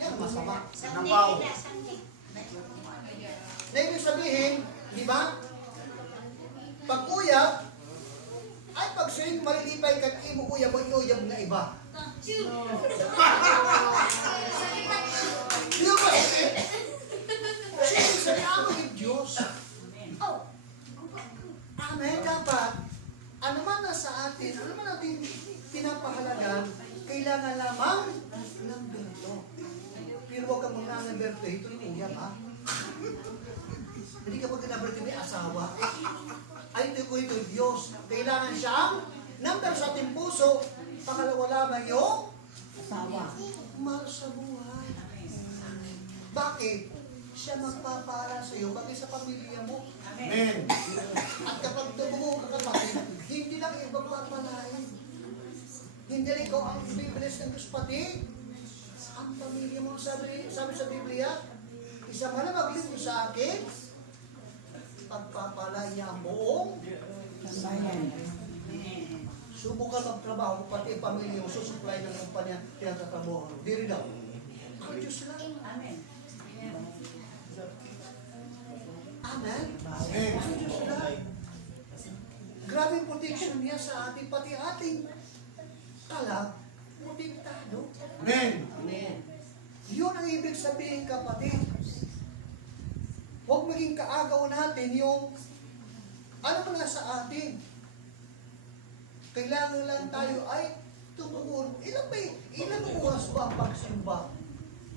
yan masama. Nabaw. Na ibig sabihin, di ba? Pag uyab, ay pag sa'yo malilipay kag imo uyab, uyab nga iba. Di ba? Sige, sabi ako yung Diyos. Amen, dapat, ano man na sa atin, ano man natin pinapahalagan, kailangan lamang ng berto. Pero huwag kang mga ng berto, ito yung uyab, ha? Hindi ka pagkinaberto may asawa. Ay, ito ko ito, Diyos. Kailangan siyang number sa ating puso, pangalawa lamang yung Asawa. mahal sa buhay. Bakit? Siya magpapara sa iyo, bakit sa pamilya mo? Amen. At kapag tumumo ka kapatid, hindi lang ibang papalain. Hindi lang ikaw ang bibilis ng Diyos, pati ang pamilya mo. Sabi sa Biblia, isa man na maglingkod sa akin, pagpapalay niya ang buong Sambayan. subukan magtrabaho, pati ang pamilya mo, susupply ng kumpanya, tinatatrabaho. Diri daw. Ang Diyos lang. Amen. Amen. Amen. Ang Diyos lang. Grabe yung protection niya sa ating, pati ating kalag, protektado. Amen. Amen. Yun ang ibig sabihin, kapatid. Huwag maging kaagaw natin yung ano man na sa atin. Kailangan lang tayo ay tumuon. Ilang oras ba ang pagsimba?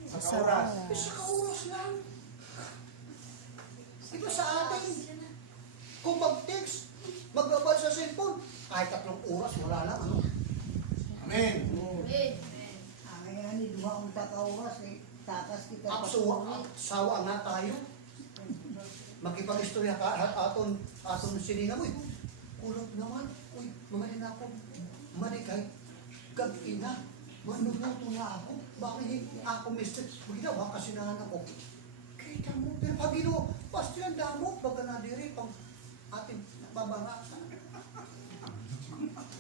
Sa oras. Isang oras lang. Ito sa atin. Kung mag-text, magbabal sa cellphone, kahit 3 oras, wala lang. Ano? Amen. Ang duha ang takawas eh. Takas kita. Sawa nga tayo. Makipag-istorya ka aton sininga mo. Kulot naman. Uy, mamalin ako. Manikay. Gag-ina. Manuluto na ako. Bakit ako, mister? Maginawa kasi nahan ako. Kita mo. Pero pag ino, pasti ang damo. Baga na diri pang ating babarasan.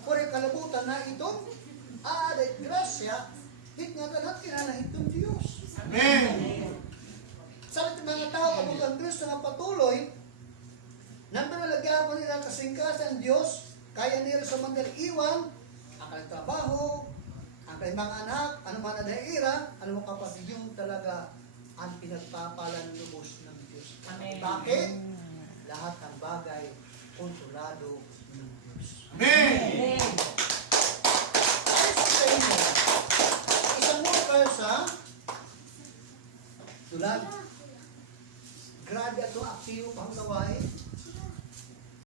Kore kalabutan na itong aday grasya. Hit nga tanan kinanahit ng Diyos. Amen. Sa mga tao, kapag ang Diyos na patuloy, nandang nalagyan mo nila kasingkasan Diyos, kaya nila sa mga iwan, ang kanilang trabaho, ang kanilang mga anak, ano man na daira, ano mo kapatid, yung talaga ang pinagpapalan lubos ng Diyos. Amen. Bakit? Lahat ng bagay, kontrolado ng Diyos. Amen. Ay, sa inyo, isang mo kayo sa tulad. Grabe ato aktibo pang gawain.